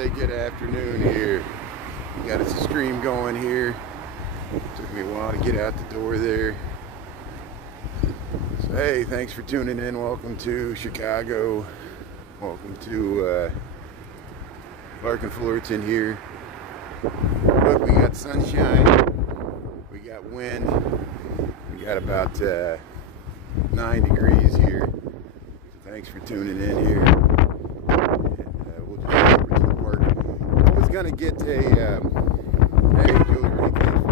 say good afternoon here. We got a stream going here. Took me a while to get out the door there. So hey, thanks for tuning in. Welcome to Chicago. Welcome to Clark and Fullerton here. Look, we got sunshine. We got wind. We got about 9 degrees here. So thanks for tuning in here. And we'll just go over to the park. I was gonna get a hey Julie, really thanks for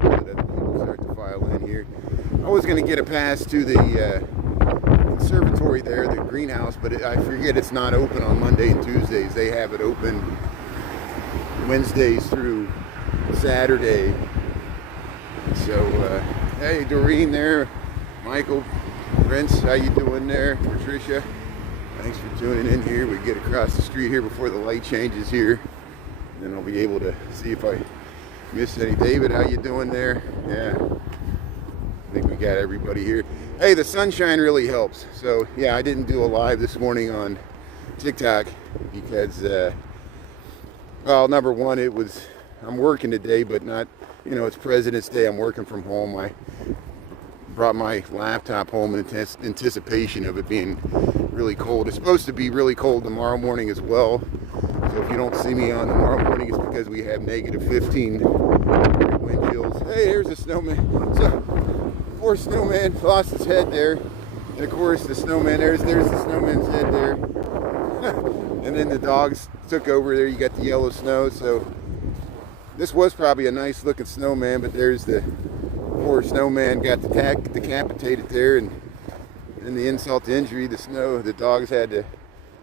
tuning in. Let other people start to file in here. I was gonna get a pass to the conservatory there, the greenhouse, but I forget it's not open on Monday and Tuesdays. They have it open Wednesdays through Saturday. So hey Doreen there, Michael, Prince, how you doing there? Patricia, thanks for tuning in here. We get across the street here before the light changes here, and then I'll be able to see if I missed any. David, how you doing there? Yeah, I think we got everybody here. Hey, the sunshine really helps. So yeah, I didn't do a live this morning on TikTok because well, number one, I'm working today, but not, it's President's Day. I'm working from home. I brought my laptop home in anticipation of it being really cold. It's supposed to be really cold tomorrow morning as well. So if you don't see me on tomorrow morning, it's because we have negative 15 wind chills. Hey, here's a snowman. So, poor snowman lost his head there. And of course, the snowman, there's the snowman's head there. And then the dogs took over there. You got the yellow snow. So this was probably a nice looking snowman, but there's the poor snowman got decapitated there, and the insult to injury, the dogs had to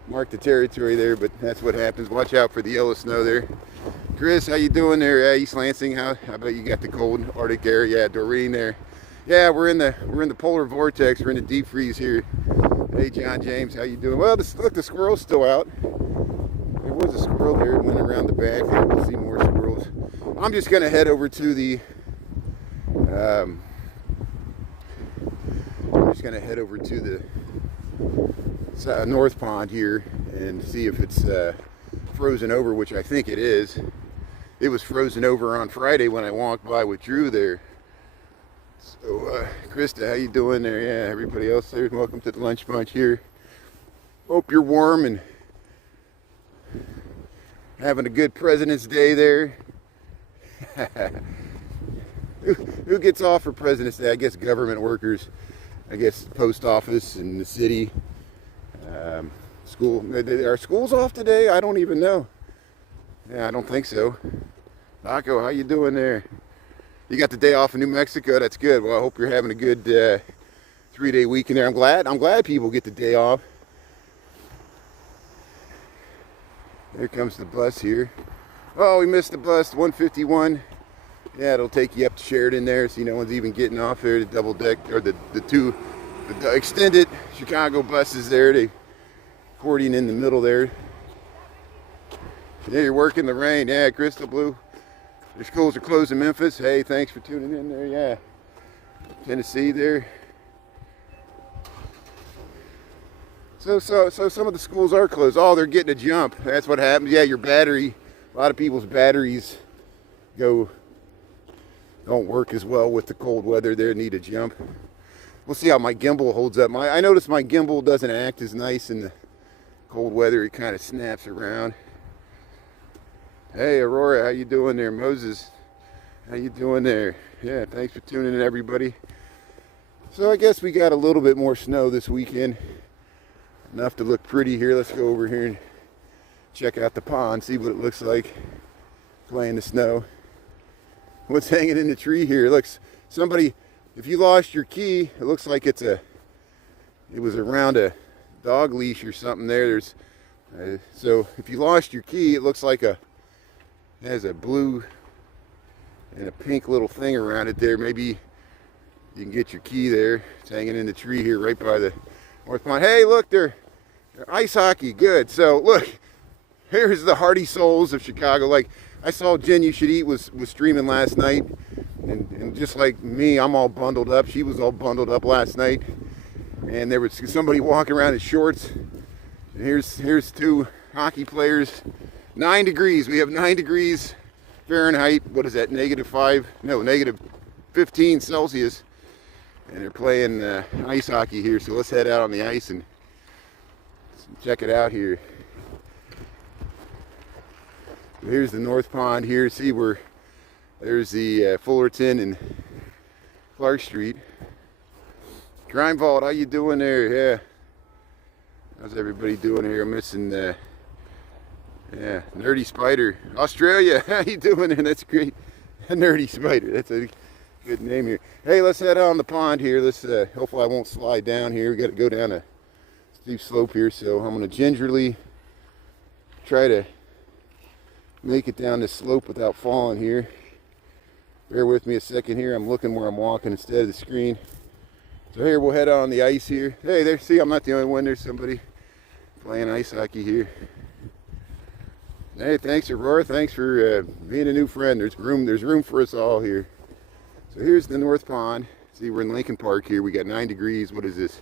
mark the territory there, but that's what happens. Watch out for the yellow snow there. Chris, how you doing there? East Lansing, how about you got the cold Arctic air? Yeah, Doreen there. Yeah, we're in the polar vortex. We're in the deep freeze here. Hey, John James, how you doing? Well, look, the squirrel's still out. There was a squirrel there. It went around the back there. We'll see more squirrels. I'm just gonna head over to the North Pond here and see if it's frozen over, which I think it is. It was frozen over on Friday when I walked by with Drew there. So, Krista, how you doing there? Yeah, everybody else there, welcome to the Lunch Bunch here. Hope you're warm and having a good President's Day there. Who gets off for President's Day? I guess government workers. I guess post office and the city. School. Are schools off today? I don't even know. Yeah, I don't think so. Paco, how you doing there? You got the day off in New Mexico. That's good. Well, I hope you're having a good 3-day weekend there. I'm glad people get the day off. There comes the bus here. Oh, we missed the bus. 151. Yeah, it'll take you up to Sheridan there, so no one's even getting off there. The double deck or the extended Chicago buses there. They according in the middle there. Yeah, you're working the rain. Yeah, Crystal Blue. Your schools are closed in Memphis. Hey, thanks for tuning in there. Yeah, Tennessee there. So some of the schools are closed. Oh, they're getting a jump. That's what happens. Yeah, your battery. A lot of people's batteries don't work as well with the cold weather. They need a jump. We'll see how my gimbal holds up. I noticed my gimbal doesn't act as nice in the cold weather. It kind of snaps around. Hey, Aurora, how you doing there? Moses, how you doing there? Yeah, thanks for tuning in, everybody. So I guess we got a little bit more snow this weekend. Enough to look pretty here. Let's go over here and check out the pond, see what it looks like playing the snow. What's hanging in the tree here? Looks, somebody, if you lost your key, it looks like it was around a dog leash or something there. So if you lost your key, it looks like it has a blue and a pink little thing around it there. Maybe you can get your key there. It's hanging in the tree here right by the North Pond. Hey, look, they're ice hockey. Good. So look, here's the Hardy Souls of Chicago. Like I saw Jen You Should Eat was streaming last night, and just like me, I'm all bundled up. She was all bundled up last night, and there was somebody walking around in shorts. And here's two hockey players 9 degrees. We have 9 degrees Fahrenheit. What is that? -5? No, -15 Celsius. And they're playing ice hockey here. So let's head out on the ice and check it out here. So here's the North Pond here. See where there's the Fullerton and Clark Street. Crime Vault, how you doing there? Yeah. How's everybody doing here? I'm missing yeah, Nerdy Spider. Australia, how you doing there? That's great. Nerdy Spider, that's a good name here. Hey, let's head on the pond here. Let's hopefully I won't slide down here. We got to go down a steep slope here, so I'm going to gingerly try to make it down this slope without falling here. Bear with me a second here. I'm looking where I'm walking instead of the screen. So here we'll head on the ice here. Hey there, see, I'm not the only one. There's somebody playing ice hockey here. Hey, thanks Aurora. Thanks for being a new friend. There's room for us all here. So here's the North Pond. See, we're in Lincoln Park here. We got 9 degrees. What is this?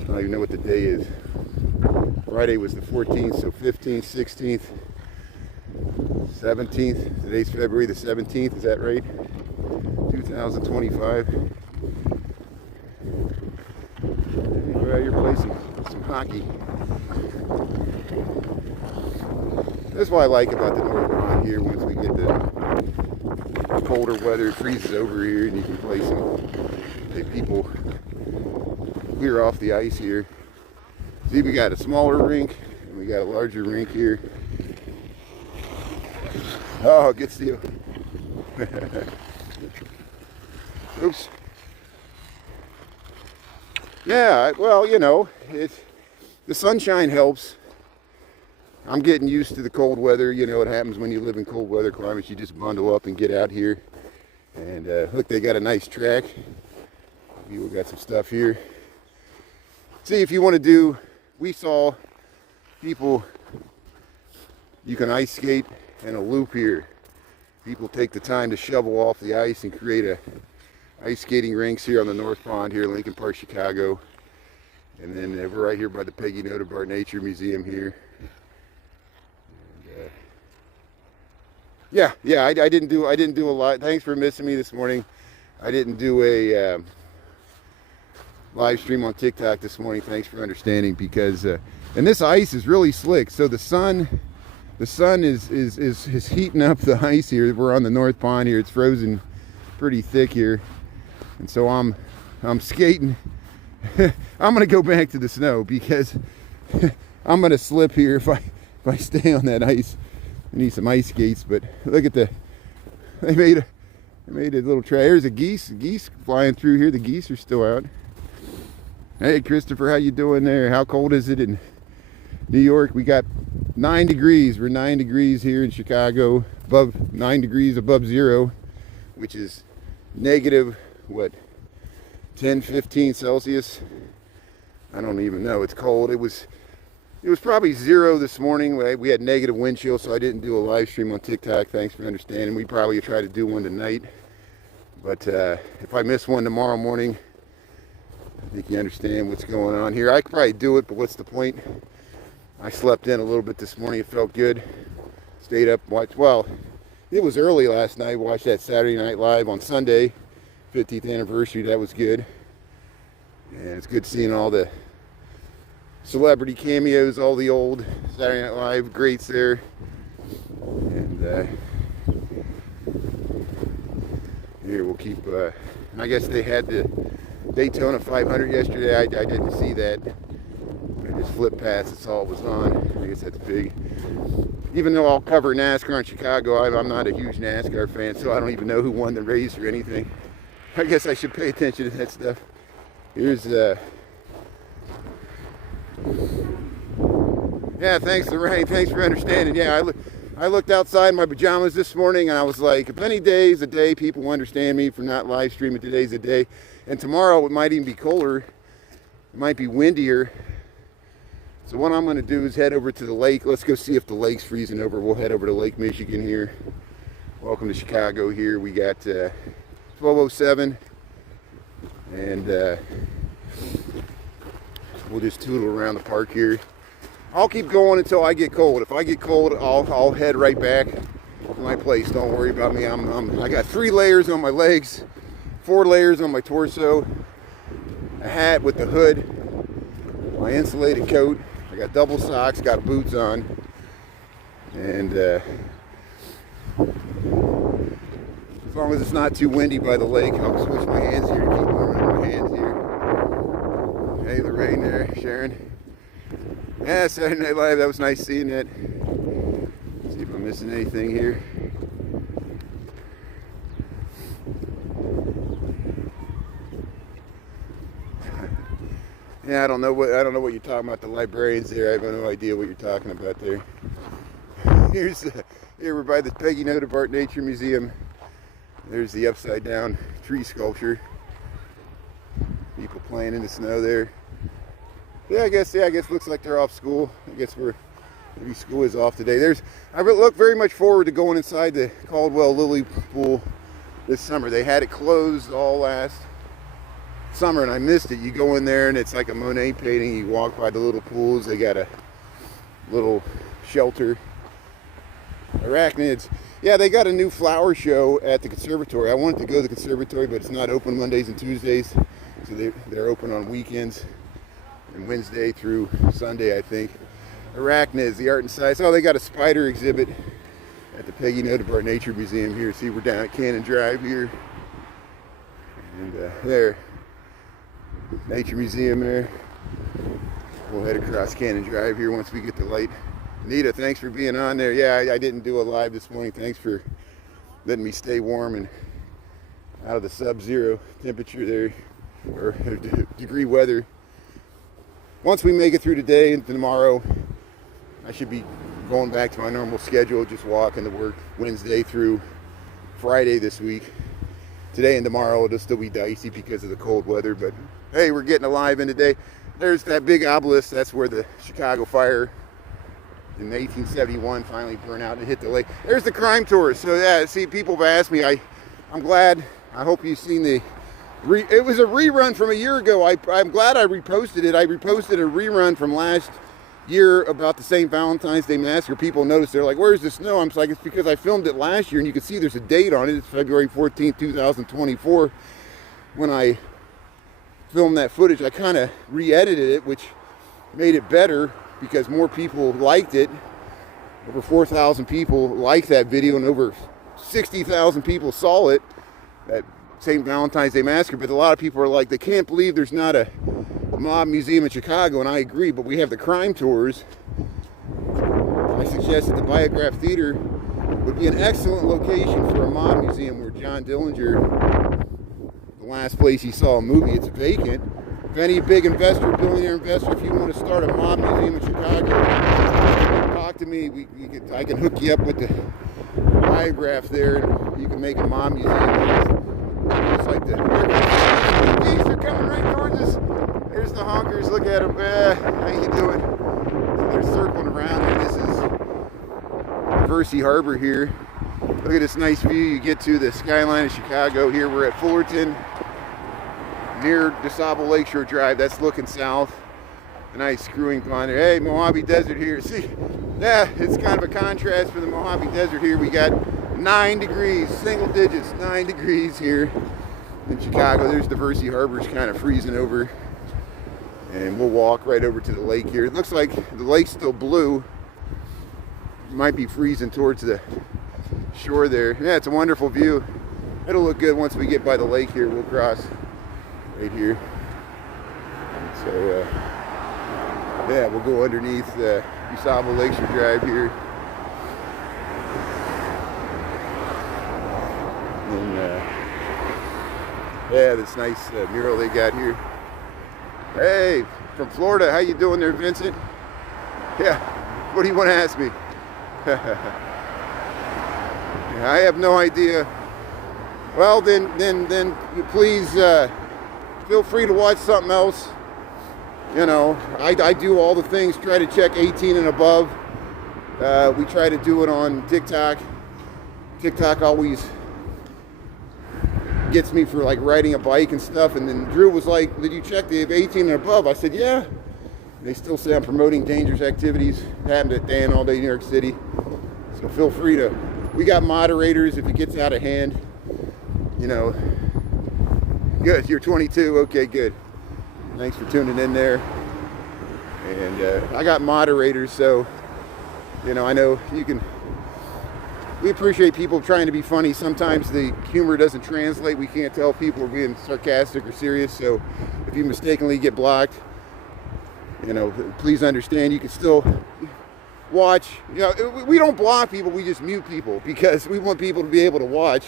I don't even know what the day is. Friday was the 14th, so 15th, 16th, 17th. Today's February the 17th. Is that right? 2025. We're out here playing some hockey. That's what I like about the North Pond here. Once we get the colder weather, it freezes over here and you can play some people clear off the ice here. See, we got a smaller rink and we got a larger rink here. Oh, good steal. Oops. Yeah, well, you know, the sunshine helps. I'm getting used to the cold weather. You know what happens when you live in cold weather climates. You just bundle up and get out here. And look, they got a nice track. People got some stuff here. See, if you want to do, we saw people, you can ice skate and a loop here. People take the time to shovel off the ice and create a ice skating rinks here on the North Pond here in Lincoln Park, Chicago. And then we're right here by the Peggy Noterbart Nature Museum here. And, yeah, I didn't do a lot. Thanks for missing me this morning. I didn't do a live stream on TikTok this morning. Thanks for understanding, because and this ice is really slick. So the sun is heating up the ice here. We're on the North Pond here. It's frozen pretty thick here. And so I'm skating. I'm gonna go back to the snow because I'm gonna slip here if I stay on that ice. I need some ice skates, but look at they made a little trail. There's a geese flying through here. The geese are still out. Hey Christopher, how you doing there? How cold is it in New York? We got 9 degrees. We're 9 degrees here in Chicago, above 9 degrees above zero, which is negative what, 10, 15 Celsius. I don't even know. It's cold. It was probably zero this morning. We had negative wind chill, so I didn't do a live stream on TikTok. Thanks for understanding. We probably try to do one tonight, but if I miss one tomorrow morning, I think you understand what's going on here. I could probably do it, but what's the point? I slept in a little bit this morning. It felt good. Stayed up, watched. Well, it was early last night. Watched that Saturday Night Live on Sunday, 50th anniversary. That was good. And it's good seeing all the celebrity cameos, all the old Saturday Night Live greats there. And here we'll keep. I guess they had the Daytona 500 yesterday. I didn't see that. I just flipped past and saw it was on. I guess that's big. Even though I'll cover NASCAR in Chicago, I'm not a huge NASCAR fan, so I don't even know who won the race or anything. I guess I should pay attention to that stuff. Here's yeah, thanks Lorraine. Thanks for understanding. Yeah, I looked outside in my pajamas this morning and I was like, if any day is a day people will understand me for not live streaming, today's a day. And tomorrow it might even be colder. It might be windier. So what I'm going to do is head over to the lake. Let's go see if the lake's freezing over. We'll head over to Lake Michigan here. Welcome to Chicago here. We got 12:07. And we'll just tootle around the park here. I'll keep going until I get cold. If I get cold, I'll head right back to my place. Don't worry about me. I got 3 layers on my legs, 4 layers on my torso, a hat with the hood, my insulated coat. I got double socks, got boots on, and as long as it's not too windy by the lake, I'll switch my hands here to keep warm in my hands here. Hey, Lorraine there, Sharon. Yeah, Saturday Night Live, that was nice seeing that. See if I'm missing anything here. Yeah, I don't know what you're talking about. The librarians there, I have no idea what you're talking about there. Here we're by the Peggy Note Art Nature Museum. There's the upside down tree sculpture. People playing in the snow there. Yeah, I guess looks like they're off school. I guess maybe school is off today. I look very much forward to going inside the Caldwell Lily Pool this summer. They had it closed all last summer and I missed it. You go in there and it's like a Monet painting. You walk by the little pools. They got a little shelter. Arachnids. Yeah, they got a new flower show at the conservatory. I wanted to go to the conservatory, but it's not open Mondays and Tuesdays. So they're open on weekends and Wednesday through Sunday, I think. Arachnids, the art and science. Oh, they got a spider exhibit at the Peggy Note Art Nature Museum here. See, we're down at Cannon Drive here. And there. Nature Museum there. We'll head across Cannon Drive here once we get the light. Nita, thanks for being on there. Yeah, I didn't do a live this morning. Thanks for letting me stay warm and out of the sub-zero temperature there, or degree weather. Once we make it through today and tomorrow, I should be going back to my normal schedule, just walking to work Wednesday through Friday this week. Today and tomorrow it'll still be dicey because of the cold weather, but hey, we're getting alive in today. There's that big obelisk. That's where the Chicago fire in 1871 finally burned out and hit the lake. There's the crime tours. So yeah, see, people have asked me. I'm glad. I hope you've seen it was a rerun from a year ago. I'm glad I reposted it. I reposted a rerun from last year about the St. Valentine's Day Massacre. People noticed, they're like, where's the snow? I'm like, it's because I filmed it last year, and you can see there's a date on it. It's February 14th, 2024. When I filmed that footage, I kind of re-edited it, which made it better because more people liked it. Over 4,000 people liked that video, and over 60,000 people saw it, that St. Valentine's Day Massacre. But a lot of people are like, they can't believe there's not a mob museum in Chicago, and I agree, but we have the crime tours. I suggested the Biograph Theater would be an excellent location for a mob museum where John Dillinger, the last place he saw a movie, it's vacant. If any big investor, billionaire investor, if you want to start a mob museum in Chicago, talk to me. I can hook you up with the Biograph there, and you can make a mob museum. It's like they're coming right towards us. There's the honkers. Look at them. How you doing? So they're circling around here. This is Versity Harbor here. Look at this nice view. You get to the skyline of Chicago here. We're at Fullerton, near DeSable Lakeshore Drive. That's looking south. A nice screwing pond there. Hey, Mojave Desert here. See, yeah, it's kind of a contrast for the Mojave Desert here. We got 9 degrees, single digits, 9 degrees here in Chicago. There's Versity Harbor's kind of freezing over. And we'll walk right over to the lake here. It looks like the lake's still blue. It might be freezing towards the shore there. Yeah, it's a wonderful view. It'll look good once we get by the lake here. We'll cross right here. So, yeah, we'll go underneath DeSable Lakeshore Drive here. And, yeah, this nice mural they got here. Hey, from Florida, how you doing there, Vincent? Yeah, what do you want to ask me? I have no idea. Well, then please feel free to watch something else. You know, I do all the things, try to check 18 and above. We try to do it on TikTok. TikTok always gets me for like riding a bike and stuff. And then Drew was like, did you check the 18 and above? I said, yeah. They still say I'm promoting dangerous activities. Happened at Dan all day New York City. So feel free to, we got moderators if it gets out of hand. You know, good, you're 22, okay, good. Thanks for tuning in there. And I got moderators, so, you know, I know you can, we appreciate people trying to be funny. Sometimes the humor doesn't translate. We can't tell people we're being sarcastic or serious. So if you mistakenly get blocked, you know, please understand you can still watch. You know, we don't block people, we just mute people because we want people to be able to watch.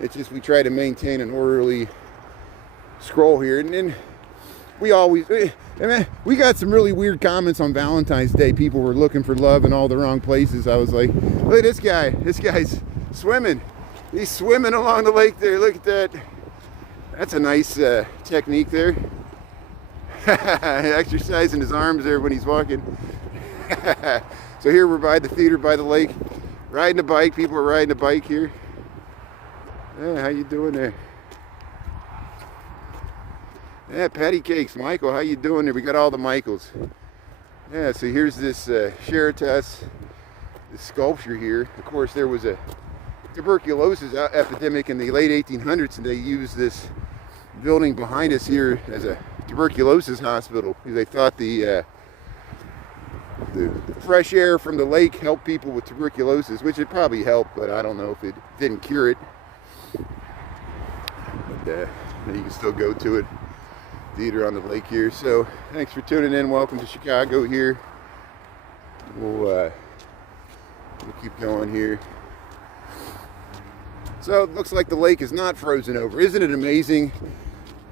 It's just we try to maintain an orderly scroll here. And then we always, and we got some really weird comments on Valentine's Day. People were looking for love in all the wrong places. I was like, look at this guy. This guy's swimming. He's swimming along the lake there. Look at that. That's a nice technique there. Exercising his arms there when he's walking. So here we're by the theater, by the lake, riding a bike. People are riding a bike here. Yeah, how you doing there? Yeah, patty cakes, Michael. How you doing there? We got all the Michaels. Yeah, so here's this Sheratus, this sculpture here. Of course, there was a tuberculosis epidemic in the late 1800s, and they used this building behind us here as a tuberculosis hospital. They thought the fresh air from the lake helped people with tuberculosis, which it probably helped, but I don't know if it didn't cure it. But you can still go to it. Theater on the lake here. So thanks for tuning in. Welcome to Chicago here. We'll keep going here. So it looks like the lake is not frozen over. Isn't it amazing?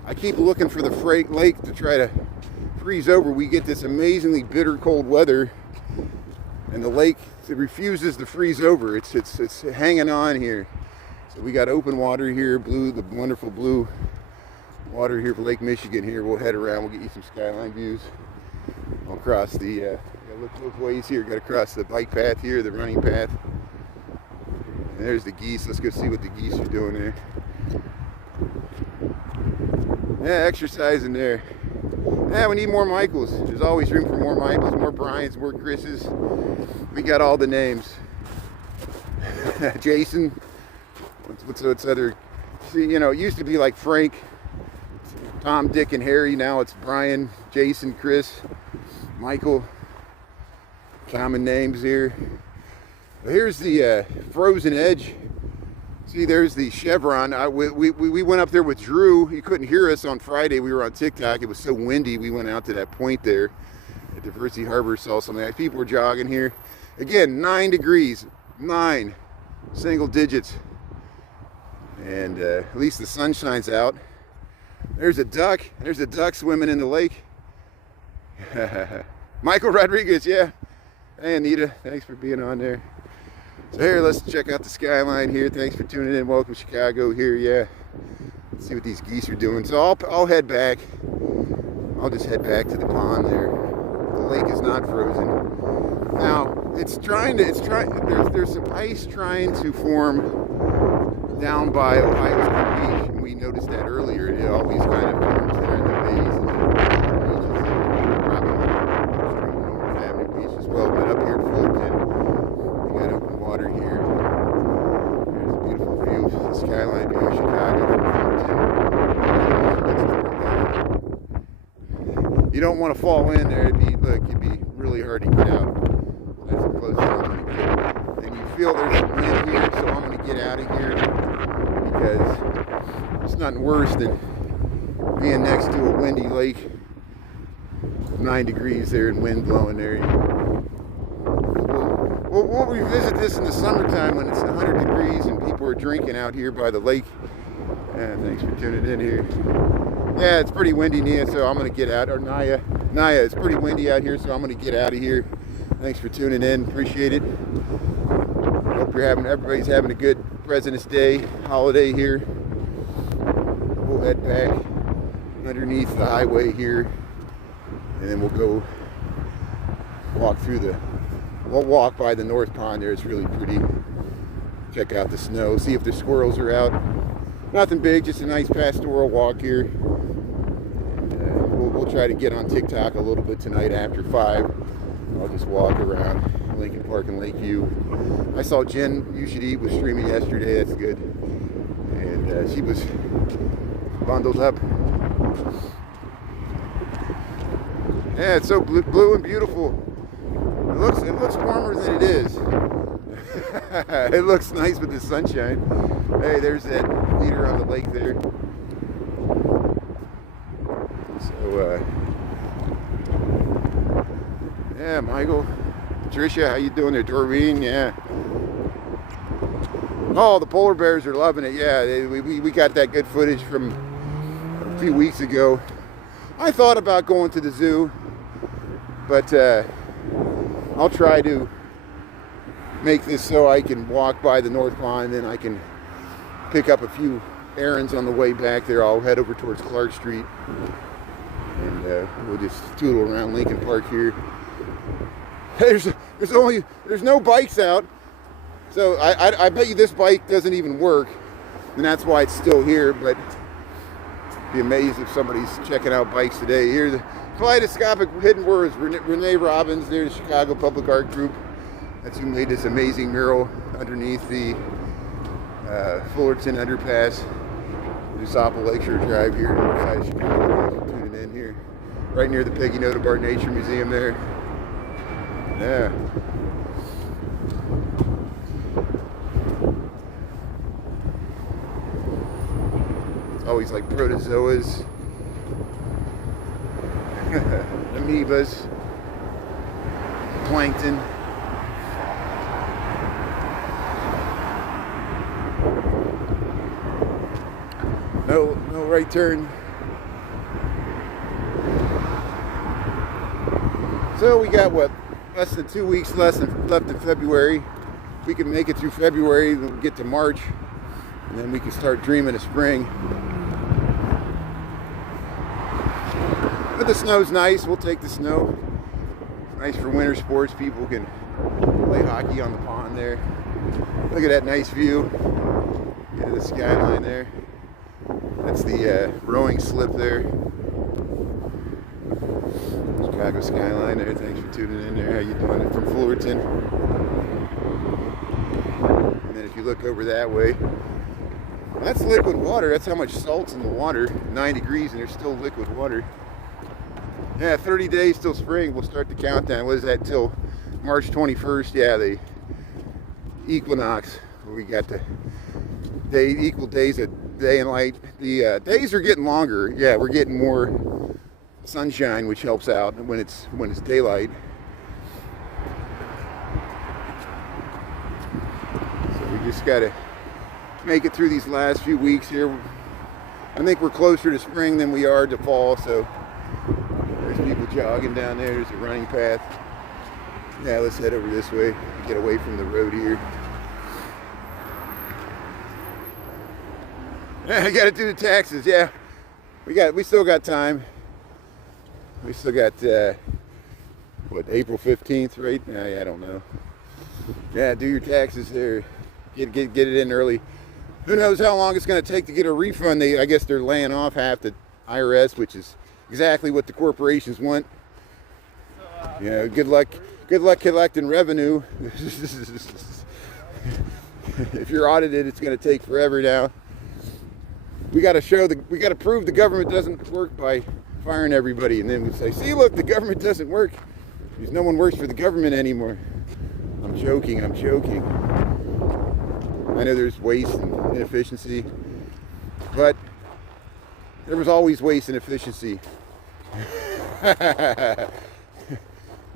I keep looking for the lake to try to freeze over. We get this amazingly bitter cold weather, and the lake, it refuses to freeze over. It's hanging on here. So we got open water here, blue, the wonderful blue water here for Lake Michigan here. We'll head around, we'll get you some Skyline views. I'll cross the, look both ways here. Got to cross the bike path here, the running path. And there's the geese. Let's go see what the geese are doing there. Yeah, exercising there. Yeah, we need more Michaels. There's always room for more Michaels, more Brians, more Chris's. We got all the names. Jason. What's other? See, you know, it used to be like Frank, Tom, Dick, and Harry. Now it's Brian, Jason, Chris, Michael. Common names here. Here's the frozen edge. See, there's the chevron. We went up there with Drew. You couldn't hear us on Friday. We were on TikTok. It was so windy. We went out to that point there at Diversity Harbor. Saw something. People were jogging here. Again, 9 degrees. 9. Single digits. And at least the sun shines out. There's a duck. There's a duck swimming in the lake. Michael Rodriguez, yeah. Hey, Anita. Thanks for being on there. So here, let's check out the skyline here. Thanks for tuning in. Welcome to Chicago here, yeah. Let's see what these geese are doing. So I'll head back. I'll just head back to the pond there. The lake is not frozen. Now, there's some ice trying to form down by Ohio Beach, and we noticed that earlier. It always kind of forms there in the bays and the beaches, probably North Avenue Beach as well. But up here at Fullerton, we got open water here. There's a beautiful view, the skyline view of Chicago from Fullerton. You don't want to fall in there. It'd be really hard to get out. That's as close as I'm going to get. And you feel there's a wind here, so I'm going to get out of here because it's nothing worse than being next to a windy lake. 9 degrees there and wind blowing there. We'll revisit this in the summertime when it's 100 degrees and people are drinking out here by the lake. And thanks for tuning in here. Yeah, it's pretty windy, Nia, so I'm going to get out. Or Naya, it's pretty windy out here, so I'm going to get out of here. Thanks for tuning in. Appreciate it. Hope everybody's having a good President's Day holiday here. We'll head back underneath the highway here, and then we'll go we'll walk by the North Pond there. It's really pretty. Check out the snow, see if the squirrels are out. Nothing big, just a nice pastoral walk here. And, we'll try to get on TikTok a little bit tonight after 5. I'll just walk around Lincoln Park and Lakeview. I saw Jen, You Should Eat, was streaming yesterday. That's good. And she was bundled up. Yeah, it's so blue and beautiful. It looks warmer than it is. It looks nice with the sunshine. Hey, there's that theater on the lake there. So, yeah, Michael, Patricia, how you doing there? Doreen, yeah. Oh, the polar bears are loving it. Yeah, we got that good footage from a few weeks ago. I thought about going to the zoo, but I'll try to make this so I can walk by the North Pond, and then I can pick up a few errands on the way back there. I'll head over towards Clark Street, and we'll just tootle around Lincoln Park here. There's no bikes out, so I bet you this bike doesn't even work, and that's why it's still here. But be amazed if somebody's checking out bikes today. Here, the kaleidoscopic hidden words. Renee Robbins, there's the Chicago Public Art Group. That's who made this amazing mural underneath the Fullerton Underpass. Dusapa Lakeshore Drive here, north side of Chicago. Tuning in here, right near the Peggy Notabart Nature Museum there. Yeah. It's always like protozoas, amoebas, plankton. No right turn. So we got what, less than 2 weeks left in February. If we can make it through February, then we'll get to March, and then we can start dreaming of spring. But the snow's nice. We'll take the snow. It's nice for winter sports. People can play hockey on the pond there. Look at that nice view. Get to the Skyline there. That's the rowing slip there. Chicago Skyline there. Thanks for tuning in there. How you doing? From Fullerton. And then if you look over that way, that's liquid water. That's how much salt's in the water. 9 degrees and there's still liquid water. Yeah, 30 days till spring. We'll start the countdown. What is that, till March 21st? Yeah, the equinox. We got the equal days of day and light. The days are getting longer. Yeah, we're getting more sunshine, which helps out when it's daylight. So we just gotta make it through these last few weeks here. I think we're closer to spring than we are to fall. So there's people jogging down there. There's a running path. Yeah, let's head over this way. Get away from the road here. I gotta do the taxes. Yeah, we still got time. We still got what, April 15th, right? I don't know. Yeah, do your taxes there. Get it in early. Who knows how long it's going to take to get a refund? I guess they're laying off half the IRS, which is exactly what the corporations want. You know, good luck collecting revenue. If you're audited, it's going to take forever now. We got to prove the government doesn't work by firing everybody, and then we say, see, look, the government doesn't work because no one works for the government anymore. I'm joking. I know there's waste and inefficiency, but there was always waste and efficiency.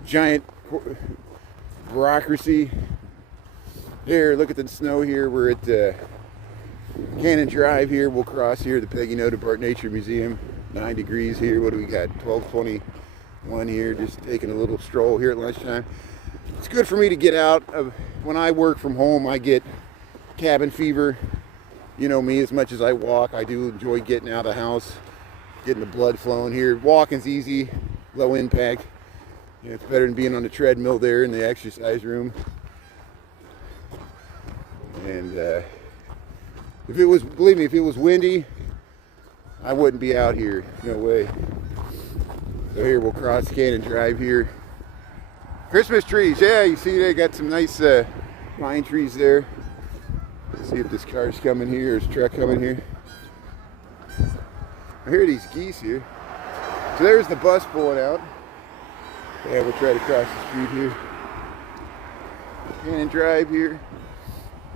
Giant bureaucracy. Here, look at the snow here. We're at Cannon Drive here. We'll cross here, the Peggy Notabart Nature Museum. 9 degrees here. What do we got? 12:21 here. Just taking a little stroll here at lunchtime. It's good for me to get out of. When I work from home, I get cabin fever. You know me, as much as I walk, I do enjoy getting out of the house, getting the blood flowing here. Walking's easy, low impact. Yeah, it's better than being on the treadmill there in the exercise room. And believe me, if it was windy, I wouldn't be out here. No way. So here we'll cross Cannon Drive here. Christmas trees, yeah, you see they got some nice pine trees there. Let's see if this car's coming here, or this truck coming here. I hear these geese here. So there's the bus pulling out. Yeah, we'll try to cross the street here. Cannon Drive here.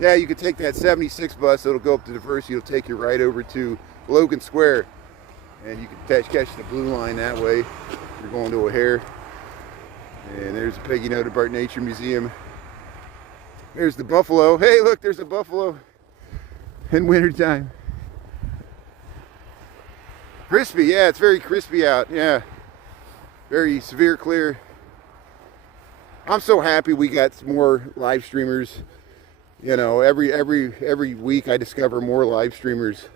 Yeah, you could take that 76 bus, it'll go up to Diversity, it'll take you right over to Logan Square. And you can catch the blue line that way if you're going to O'Hare. And there's the Peggy Notabart Nature Museum. There's the buffalo. Hey, look, there's a buffalo in wintertime. Crispy, yeah, it's very crispy out. Yeah, very severe clear. I'm so happy we got some more live streamers. You know, every week I discover more live streamers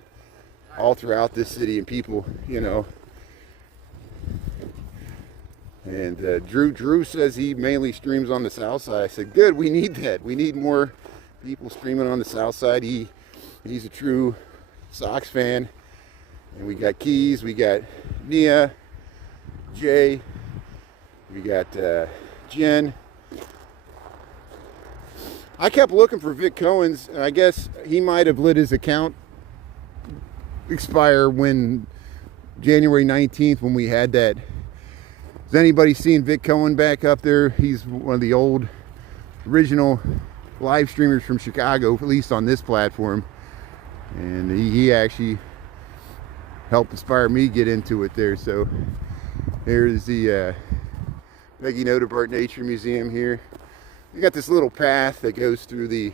all throughout this city, and people, you know. And Drew says he mainly streams on the south side. I said, good, we need that. We need more people streaming on the south side. He's a true Sox fan. And we got Keys, we got Nia, Jay, we got Jen. I kept looking for Vic Cohen's, and I guess he might have let his account expire when January 19th, when we had that. Has anybody seen Vic Cohen back up there? He's one of the old original live streamers from Chicago, at least on this platform. And he actually helped inspire me get into it there. So here's the Peggy Notabart Nature Museum here. You got this little path that goes through the,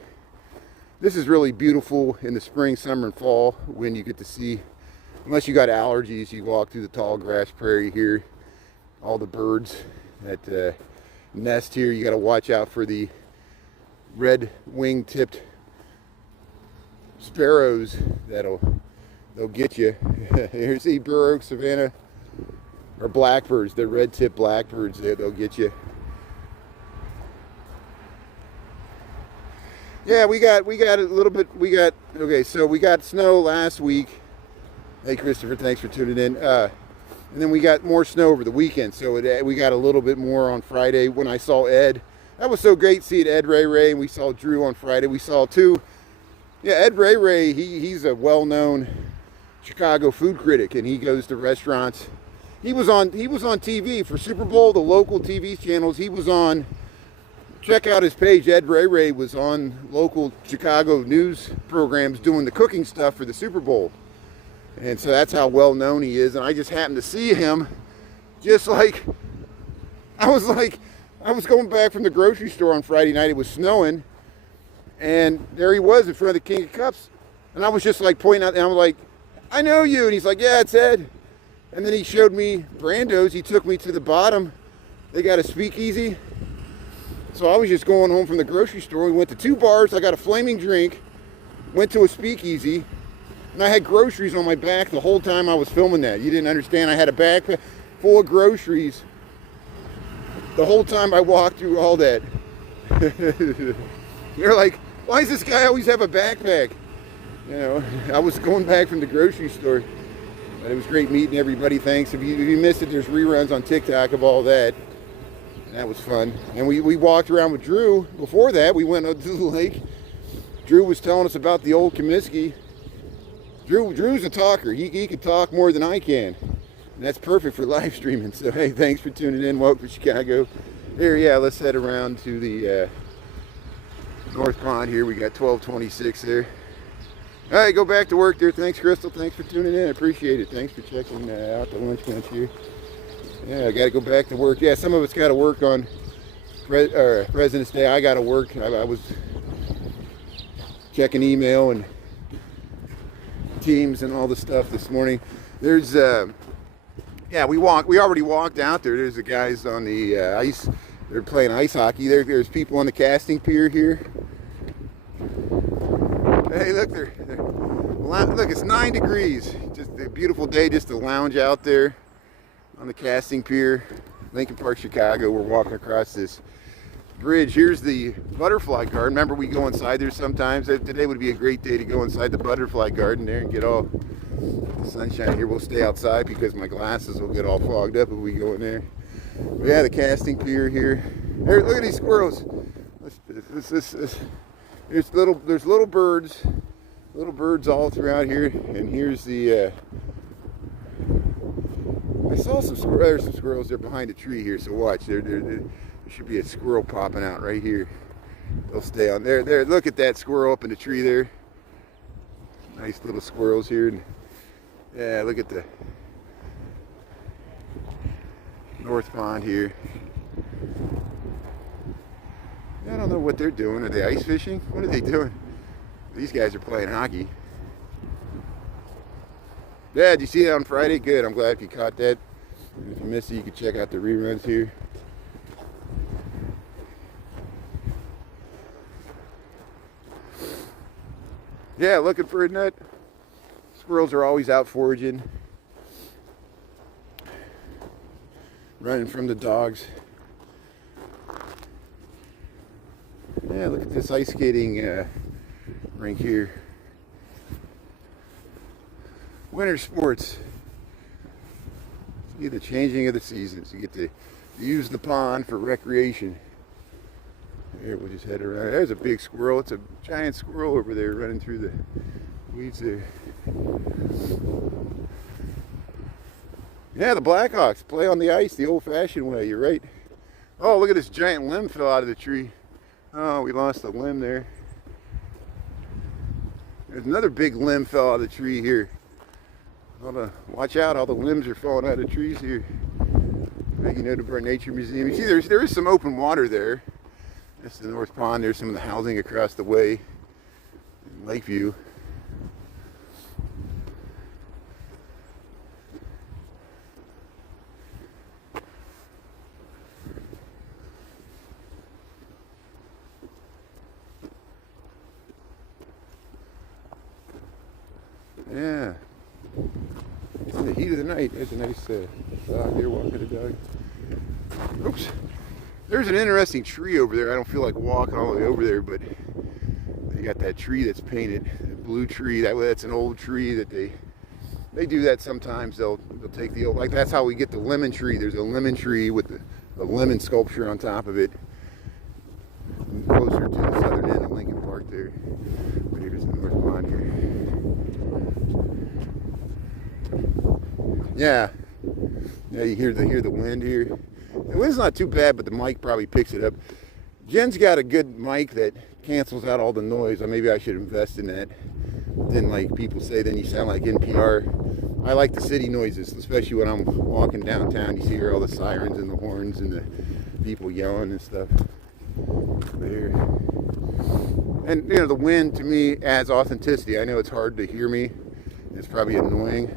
this is really beautiful in the spring, summer, and fall when you get to see, unless you got allergies, you walk through the tall grass prairie here. All the birds that nest here. You got to watch out for the red wing-tipped sparrows they'll get you. Here's the Burr Oak Savannah, or blackbirds, the red-tipped blackbirds. They'll get you. Yeah, we got a little bit. Okay, so we got snow last week. Hey, Christopher, thanks for tuning in. And then we got more snow over the weekend, so we got a little bit more on Friday when I saw Ed. That was so great seeing Ed Ray, and we saw Drew on Friday. We saw two. Yeah, Ed Ray, he's a well-known Chicago food critic, and he goes to restaurants. He was on TV for Super Bowl, the local TV channels. He was on. Check out his page. Ed Ray was on local Chicago news programs doing the cooking stuff for the Super Bowl. And so that's how well known he is. And I just happened to see him, just like, I was going back from the grocery store on Friday night. It was snowing. And there he was in front of the King of Cups. And I was just like pointing out, and I'm like, I know you. And he's like, yeah, it's Ed. And then he showed me Brando's. He took me to the bottom. They got a speakeasy. So I was just going home from the grocery store. We went to 2 bars. I got a flaming drink. Went to a speakeasy. And I had groceries on my back the whole time I was filming that. You didn't understand. I had a backpack full of groceries the whole time I walked through all that. They're like, why does this guy always have a backpack? You know, I was going back from the grocery store. But it was great meeting everybody. Thanks. If you missed it, there's reruns on TikTok of all that. And that was fun. And we walked around with Drew. Before that, we went up to the lake. Drew was telling us about the old Comiskey. Drew's a talker. He can talk more than I can. And that's perfect for live streaming. So, hey, thanks for tuning in. Welcome to Chicago. Here, yeah, let's head around to the North Pond here. We got 1226 there. All right, go back to work there. Thanks, Crystal. Thanks for tuning in. I appreciate it. Thanks for checking out the lunch bench here. Yeah, I got to go back to work. Yeah, some of us got to work on President's Day. I got to work. I was checking email and Teams and all the stuff this morning. There's yeah, we already walked out there. There's the guys on the ice. They're playing ice hockey. There's people on the casting pier here. Hey, look, look, it's 9 degrees. Just a beautiful day just to lounge out there on the casting pier. Lincoln Park, Chicago. We're walking across this bridge. Here's the butterfly garden. Remember, we go inside there sometimes. Today would be a great day to go inside the butterfly garden there and get all The sunshine here. We'll stay outside because my glasses will get all fogged up if we go in there. Yeah, the casting pier here. There, look at these squirrels. There's little birds all throughout here, and here's the. I saw some squirrels. There's some squirrels there behind a tree here. So watch. There should be a squirrel popping out right here. They'll stay on there. There. Look at that squirrel up in the tree there. Nice little squirrels here. And yeah, look at the North Pond here. I don't know what they're doing. Are they ice fishing? What are they doing? These guys are playing hockey. Yeah, did you see it on Friday? Good. I'm glad if you caught that. If you missed it, you can check out the reruns here. Yeah, looking for a nut. Squirrels are always out foraging. Running from the dogs. Yeah, look at this ice skating rink here. Winter sports. See the changing of the seasons. You get to use the pond for recreation. Here, we'll just head around. There's a big squirrel. It's a giant squirrel over there running through the weeds there. Yeah, the Blackhawks play on the ice the old-fashioned way. You're right. Oh, look at this giant limb fell out of the tree. Oh, we lost a limb there. There's another big limb fell out of the tree here. Watch out, all the limbs are falling out of trees here. Making note of our nature museum. You see, there is some open water there. That's the North Pond. There's some of the housing across the way in Lakeview. Yeah. It's in the heat of the night. There's a nice dog there walking the dog. Oops. There's an interesting tree over there. I don't feel like walking all the way over there, but they got that tree that's painted, a blue tree. That's an old tree that they do that sometimes. They'll take the old, like that's how we get the lemon tree. There's a lemon tree with a lemon sculpture on top of it, closer to the southern end of Lincoln Park there. But here's the North Pond here. Yeah, you hear the wind here. The wind's not too bad, but the mic probably picks it up. Jen's got a good mic that cancels out all the noise. Maybe I should invest in that. Then, like people say, then you sound like NPR. I like the city noises, especially when I'm walking downtown. You hear all the sirens and the horns and the people yelling and stuff. There. And you know, the wind to me adds authenticity. I know it's hard to hear me. It's probably annoying,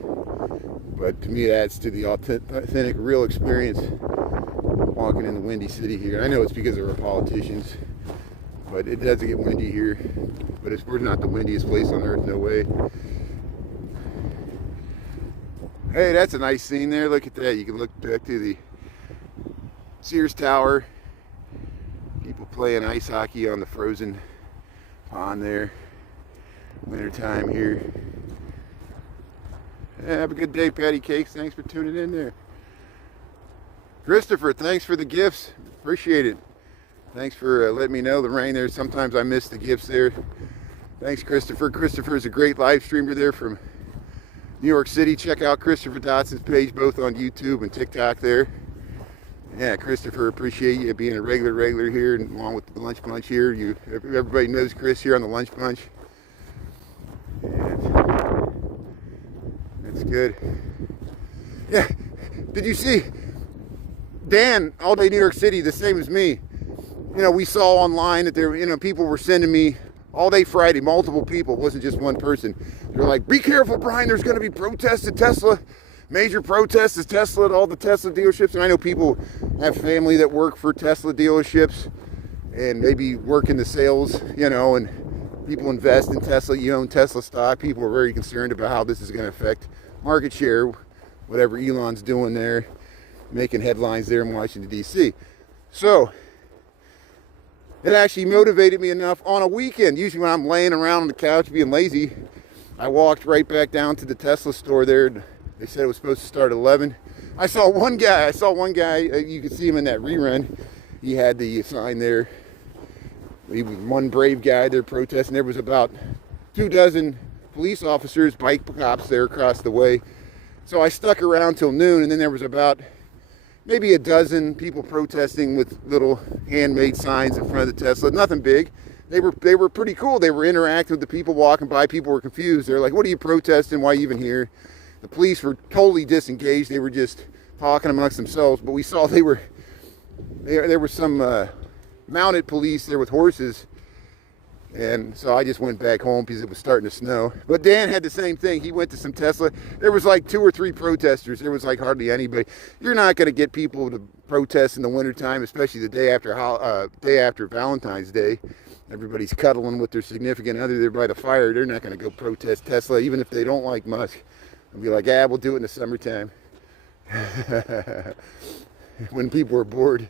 but to me it adds to the authentic, real experience walking in the windy city here. I know it's because of our politicians, but it does get windy here. But we're not the windiest place on earth, no way. Hey, that's a nice scene there. Look at that. You can look back to the Sears Tower. People playing ice hockey on the frozen pond there. Wintertime here. Yeah, have a good day, Patty Cakes. Thanks for tuning in there. Christopher, thanks for the gifts. Appreciate it. Thanks for letting me know the rain there. Sometimes I miss the gifts there. Thanks, Christopher. Christopher is a great live streamer there from New York City. Check out Christopher Dotson's page, both on YouTube and TikTok there. Yeah, Christopher, appreciate you being a regular here, and along with the Lunch Bunch here. Everybody knows Chris here on the Lunch Bunch. That's good. Yeah, did you see Dan, All Day New York City, the same as me? You know, we saw online that there, you know, people were sending me all day Friday, multiple people. It wasn't just one person. They're like, be careful, Brian, there's going to be protests at Tesla. Major protests at Tesla at all the Tesla dealerships. And I know people have family that work for Tesla dealerships and maybe work in the sales, you know, and people invest in Tesla. You own Tesla stock. People are very concerned about how this is going to affect market share, whatever Elon's doing there, making headlines there in Washington, D.C. So it actually motivated me enough on a weekend. Usually when I'm laying around on the couch being lazy, I walked right back down to the Tesla store there. They said it was supposed to start at 11. I saw one guy, you could see him in that rerun. He had the sign there. He was one brave guy there protesting. There was about 24 police officers, bike cops there across the way. So I stuck around till noon, and then there was about maybe a dozen people protesting with little handmade signs in front of the Tesla. Nothing big. They were pretty cool. They were interacting with the people walking by. People were confused. They're like, "What are you protesting? Why are you even here?" The police were totally disengaged. They were just talking amongst themselves. But we saw there were some mounted police there with horses. And so I just went back home because it was starting to snow. But Dan had the same thing. He went to some Tesla. There was like 2 or 3 protesters. There was like hardly anybody. You're not going to get people to protest in the wintertime, especially the day after Valentine's Day. Everybody's cuddling with their significant other there by the fire. They're not going to go protest Tesla, even if they don't like Musk. They'll be like, we'll do it in the summertime. When people are bored.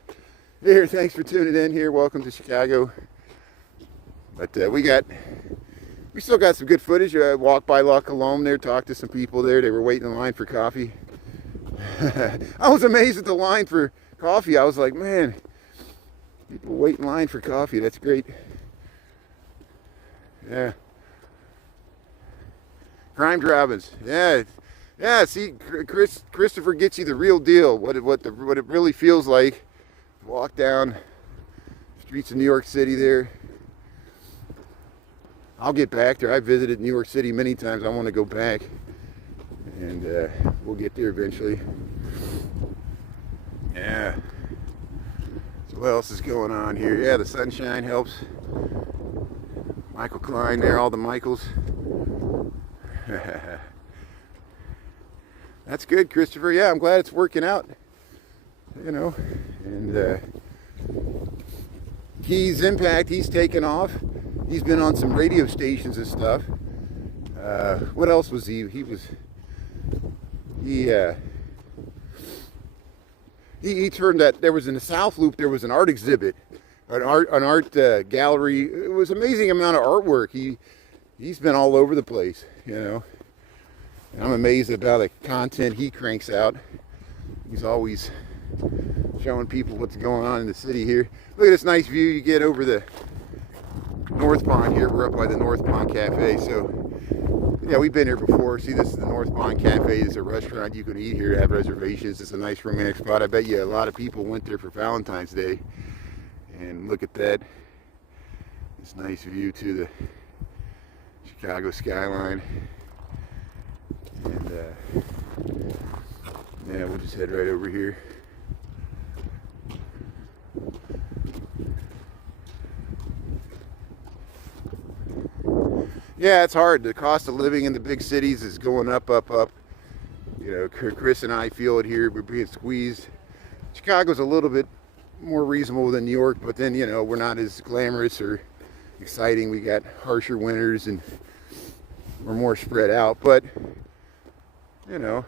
Here, thanks for tuning in here. Welcome to Chicago. But we still got some good footage. I walked by La Colombe there, talked to some people there. They were waiting in line for coffee. I was amazed at the line for coffee. I was like, man, people wait in line for coffee. That's great. Yeah. Crime Robbins. Yeah. See, Christopher gets you the real deal. What it really feels like. Walk down the streets of New York City there. I'll get back there. I visited New York City many times. I want to go back, and we'll get there eventually. Yeah. So what else is going on here? Yeah, the sunshine helps. Michael Klein there, all the Michaels. That's good, Christopher. Yeah, I'm glad it's working out. You know, and Key's Impact, he's taken off. He's been on some radio stations and stuff. What else was he? He turned that. There was in the South Loop. There was an art exhibit, an art gallery. It was an amazing amount of artwork. He's been all over the place, you know. And I'm amazed about the content he cranks out. He's always showing people what's going on in the city here. Look at this nice view you get over the North Pond here. We're up by the North Pond Cafe. So, yeah, we've been here before. See, this is the North Pond Cafe. It's a restaurant you can eat here, have reservations. It's a nice romantic spot. I bet you a lot of people went there for Valentine's Day. And look at that. This nice view to the Chicago skyline. And, yeah, we'll just head right over here. Yeah, it's hard. The cost of living in the big cities is going up. You know, Chris and I feel it here. We're being squeezed. Chicago's a little bit more reasonable than New York, but then, you know, we're not as glamorous or exciting. We got harsher winters and we're more spread out. But, you know,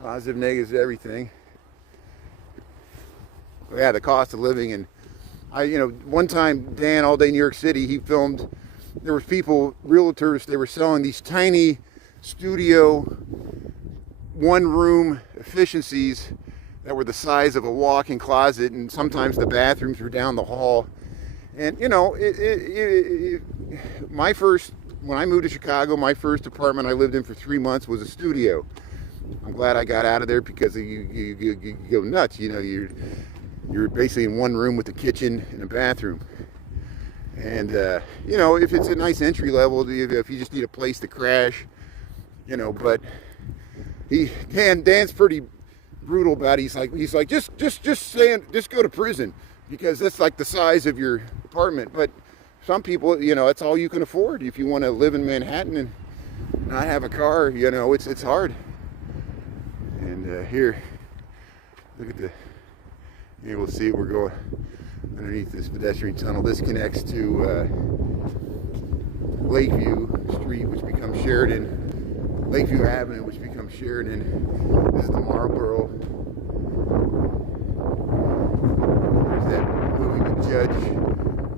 positive, negatives, everything. Yeah, the cost of living. And one time, Dan, All Day New York City, he filmed. There was people, realtors, they were selling these tiny studio, one-room efficiencies that were the size of a walk-in closet, and sometimes the bathrooms were down the hall. And, you know, when I moved to Chicago, my first apartment I lived in for 3 months was a studio. I'm glad I got out of there because you go nuts. You know, you're basically in one room with a kitchen and a bathroom. And, you know, if it's a nice entry level, if you just need a place to crash, you know, but Dan's pretty brutal about it. He's like, just go to prison because that's like the size of your apartment. But some people, you know, that's all you can afford. If you want to live in Manhattan and not have a car, you know, it's hard. And here, look at here we'll see, we're going underneath this pedestrian tunnel. This connects to Lakeview Street, which becomes Sheridan, Lakeview Avenue, which becomes Sheridan. This is the Marlboro. There's that movie, The Judge,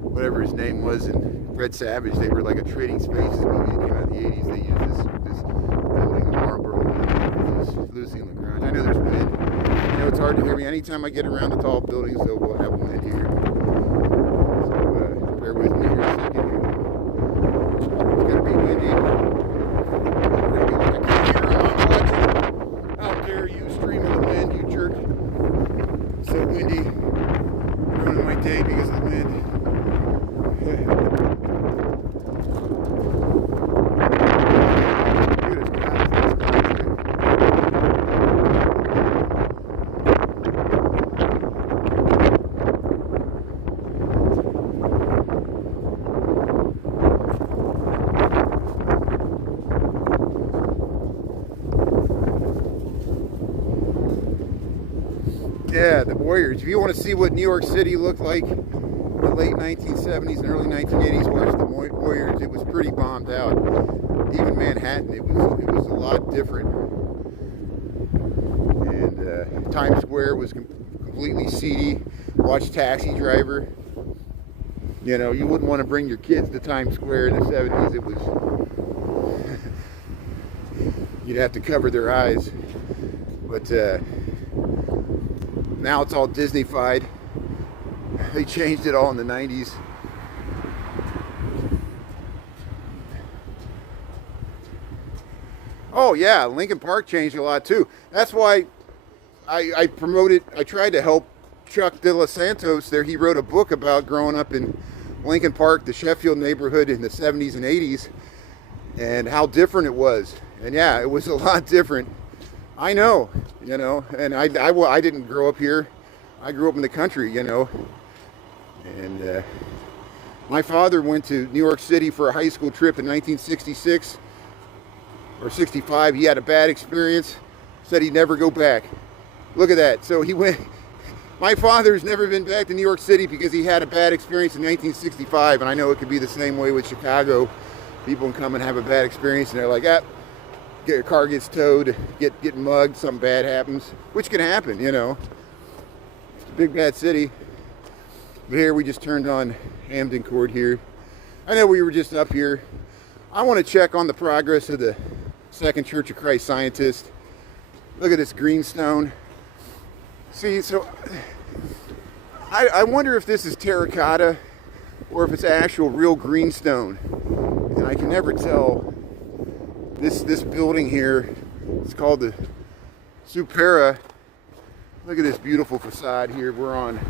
whatever whatever his name was, and Red Savage, they were like a Trading Spaces movie that came out in the 80s. They used this building in Marlboro, which is Lucy and LaGrange. I know there's wind. I know it's hard to hear me. Anytime I get around the tall buildings, though, we'll have wind here. So bear with me here a second here. It's going to be windy. How dare you scream in the wind, you jerk. It's so windy. Ruining my day because of the wind. Yeah, the Warriors. If you want to see what New York City looked like in the late 1970s and early 1980s, watch the Warriors. It was pretty bombed out. Even Manhattan, it was a lot different. And Times Square was completely seedy. Watch Taxi Driver. You know, you wouldn't want to bring your kids to Times Square in the 70s. It was you'd have to cover their eyes. But now it's all Disney-fied. They changed it all in the 90s. Oh yeah, Lincoln Park changed a lot too. That's why I tried to help Chuck De Los Santos there. He wrote a book about growing up in Lincoln Park, the Sheffield neighborhood in the 70s and 80s, and how different it was. And yeah, it was a lot different. I know, you know, and I didn't grow up here. I grew up in the country, you know. And my father went to New York City for a high school trip in 1966 or 65. He had a bad experience, said he'd never go back. Look at that. So he went. My father's never been back to New York City because he had a bad experience in 1965. And I know it could be the same way with Chicago. People can come and have a bad experience and they're like, your car gets towed, get mugged, something bad happens, which can happen, you know. It's a big bad city. But here we just turned on Hampton Court here. I know we were just up here. I want to check on the progress of the Second Church of Christ Scientist. Look at this greenstone. See, so I wonder if this is terracotta or if it's actual real greenstone. And I can never tell. This building here, it's called the Supera. Look at this beautiful facade here. We're on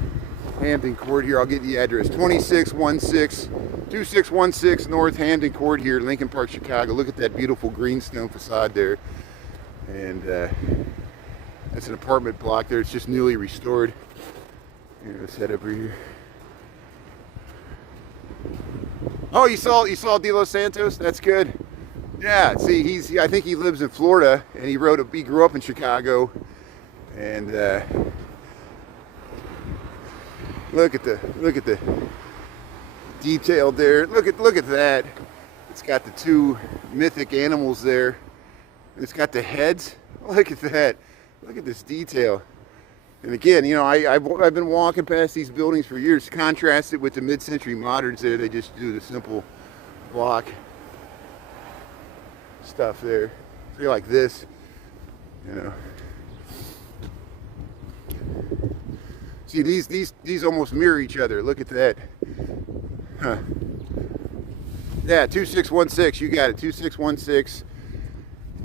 Hampton Court here. I'll get the address. 2616 North Hampton Court here, Lincoln Park, Chicago. Look at that beautiful greenstone facade there. And that's an apartment block there. It's just newly restored. Here, let's head over here. Oh, you saw De Los Santos? That's good. Yeah, see, I think he lives in Florida, and he grew up in Chicago, and look at the detail there. Look at that. It's got the two mythic animals there. It's got the heads. Look at that. Look at this detail. And again, you know, I've been walking past these buildings for years. Contrast it with the mid-century moderns there. They just do the simple block stuff there. Feel like this, you know. See, these almost mirror each other. Look at that. Huh. Yeah, 2616. You got it. 2616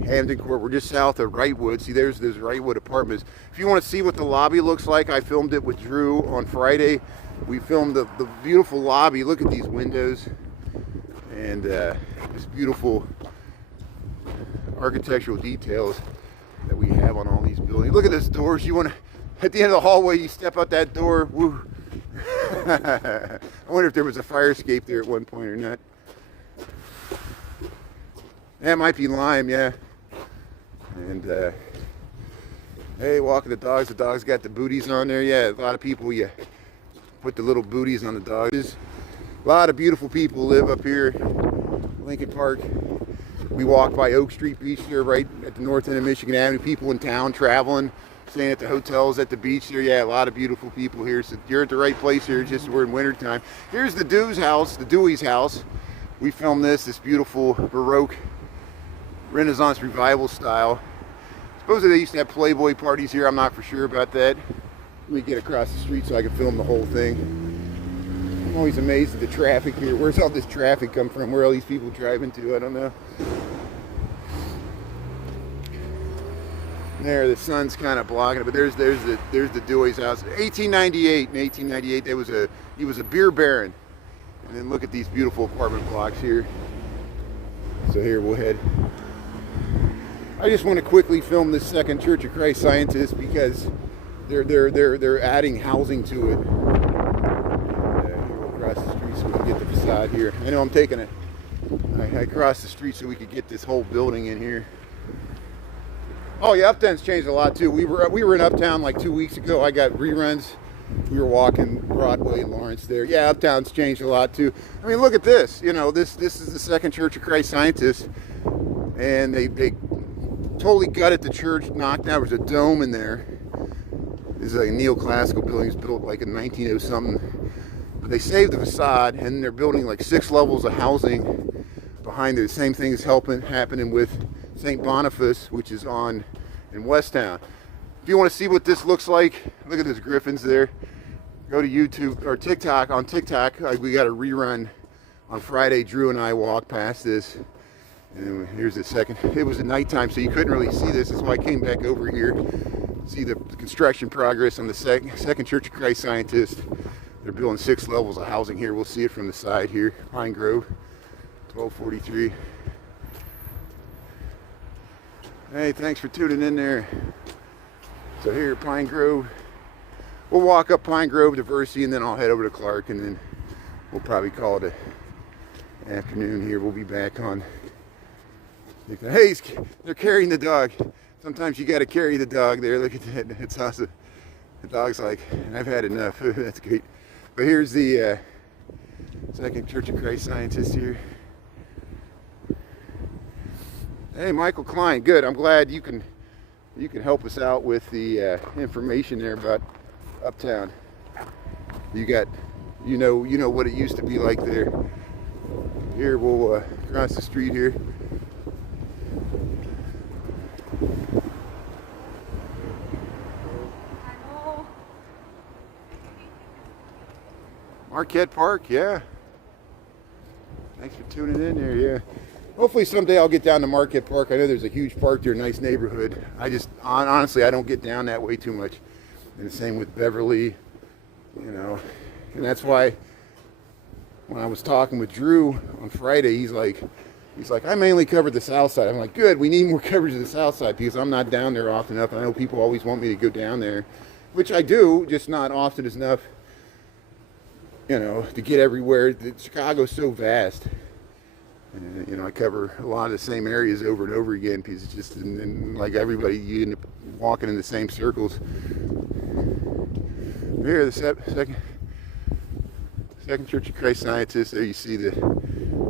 Hampton Court. We're just south of Wrightwood. See, there's Wrightwood Apartments. If you want to see what the lobby looks like, I filmed it with Drew on Friday. We filmed the beautiful lobby. Look at these windows and this beautiful architectural details that we have on all these buildings. Look at those doors. You want to, at the end of the hallway, you step out that door. Woo. I wonder if there was a fire escape there at one point or not. That might be lime, yeah. And hey, walking the dogs. The dogs got the booties on there. Yeah, a lot of people, you put the little booties on the dogs. A lot of beautiful people live up here, Lincoln Park. We walk by Oak Street Beach here, right at the north end of Michigan Avenue. People in town traveling, staying at the hotels at the beach there. Yeah, a lot of beautiful people here. So you're at the right place here. Just we're in winter time. Here's the Dewey's house. We filmed this beautiful Baroque Renaissance revival style. Supposedly they used to have Playboy parties here. I'm not for sure about that. Let me get across the street so I can film the whole thing. I'm always amazed at the traffic here. Where's all this traffic come from? Where are all these people driving to? I don't know. There, the sun's kind of blocking it, but there's the Dewey's house. 1898. In 1898, he was a beer baron. And then look at these beautiful apartment blocks here. So here we'll head. I just want to quickly film this second Church of Christ Scientist because they're adding housing to it. Here we'll cross the street so we can get the facade here. I know I'm taking it. I crossed the street so we could get this whole building in here. Oh yeah, Uptown's changed a lot too. We were in Uptown like 2 weeks ago. I got reruns. We were walking Broadway and Lawrence there. Yeah, Uptown's changed a lot too. I mean, look at this. You know, this is the second Church of Christ Scientist, and they totally gutted the church, knocked out. There was a dome in there. This is like a neoclassical building. It was built like in 1900 something. But they saved the facade, and they're building like 6 levels of housing behind it. The same thing is happening with St. Boniface, which is in Westtown. If you want to see what this looks like, look at those griffins there. Go to YouTube or TikTok. On TikTok, we got a rerun on Friday. Drew and I walked past this. And here's the second. It was at nighttime, so you couldn't really see this. That's why I came back over here. See the construction progress on the second Church of Christ Scientist. They're building 6 levels of housing here. We'll see it from the side here. Pine Grove, 1243. Hey, thanks for tuning in there. So here, Pine Grove. We'll walk up Pine Grove to Versity, and then I'll head over to Clark, and then we'll probably call it an afternoon here. We'll be back on. Hey, they're carrying the dog. Sometimes you got to carry the dog there. Look at that. It's awesome. The dog's like, I've had enough. That's great. But here's the second Church of Christ Scientist here. Hey, Michael Klein. Good. I'm glad you can help us out with the information there about Uptown. You know what it used to be like there. Here we'll cross the street here. Marquette Park, yeah. Thanks for tuning in there, yeah. Hopefully someday I'll get down to Marquette Park. I know there's a huge park there, nice neighborhood. Honestly, I don't get down that way too much. And the same with Beverly, you know. And that's why when I was talking with Drew on Friday, he's like, I mainly cover the south side. I'm like, good, we need more coverage of the south side because I'm not down there often enough. And I know people always want me to go down there, which I do, just not often enough, you know, to get everywhere. Chicago's so vast. And, you know, I cover a lot of the same areas over and over again because it's just, and like everybody, you end up walking in the same circles. Here, the second Church of Christ Scientist. There you see the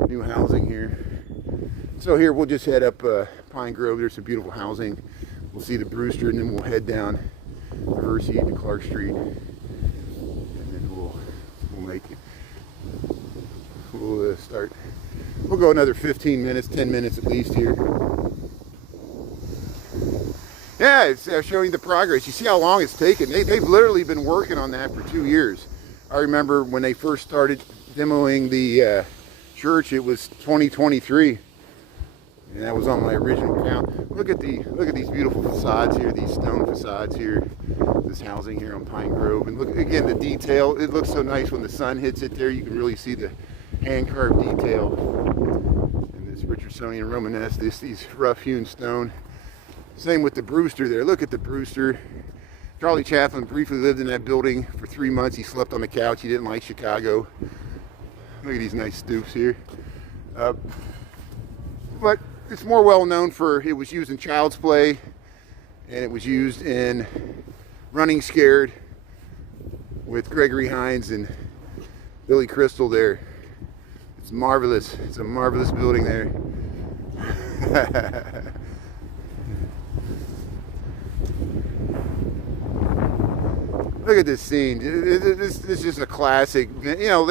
new housing here. So here we'll just head up Pine Grove. There's some beautiful housing. We'll see the Brewster, and then we'll head down Versity to Clark Street, and then we'll make it. We'll start. We'll go another 15 minutes, 10 minutes at least here. Yeah, it's showing the progress. You see how long it's taken. They've literally been working on that for 2 years. I remember when they first started demoing the church, it was 2023. And that was on my original count. Look at these beautiful facades here, these stone facades here. This housing here on Pine Grove. And look again, the detail. It looks so nice when the sun hits it there. You can really see the hand-carved detail. And this Richardsonian Romanesque, these rough-hewn stone. Same with the Brewster there. Look at the Brewster. Charlie Chaplin briefly lived in that building for 3 months. He slept on the couch. He didn't like Chicago. Look at these nice stoops here. But it's more well known for, it was used in Child's Play, and it was used in Running Scared with Gregory Hines and Billy Crystal there. It's marvelous. It's a marvelous building there. Look at this scene. This is just a classic. You know,